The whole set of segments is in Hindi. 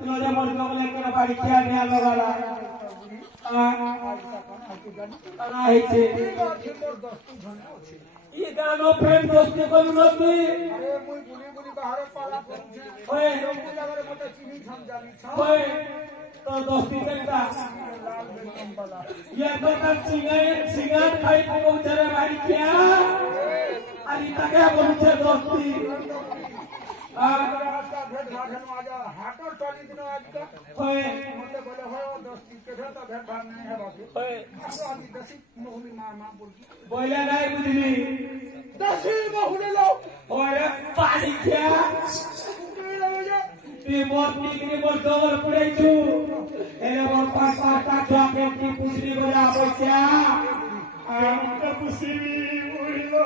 तुला जब मन कमले के बाड़ी क्या नहीं आलो वाला तना है छे ये गानो फ्रेंड दोस्ती को नती अरे मुई बुली बुली बाहर पाला ओए मुई लगरे मते चिनी समझाली छ ओए तो दोस्ती करता लाल बेगम वाला ये तो तक सिगारेट खाई को जरे भाई क्या अरे तके बोलछे दोस्ती का भेट घाटन आजा हाटर चली दिन आज का ओए मते बोले हो दोस्ती के तो भेट भाग नहीं है बाकी ओए अभी दसी मोहली मां बोल बोले नहीं बुझली दसी मोहली लो ओए पानी क्या ती मोती की मोर डबल पड़े छु एले मोर पास पाटा जाके की पुसरी बजा बच्चा अंत पुसरी मुइलो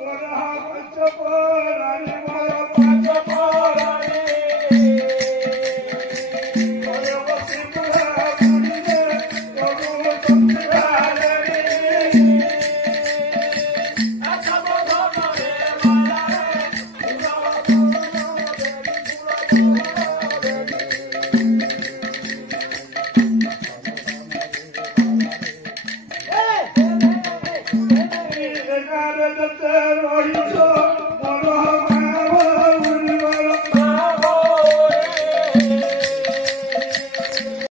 मोरा बच्चा रानी मोरा बच्चा रानी मोरा बच्चा मुनी ने तो समझा रे अच्छा बोलो रे माला रे पूरा पूरा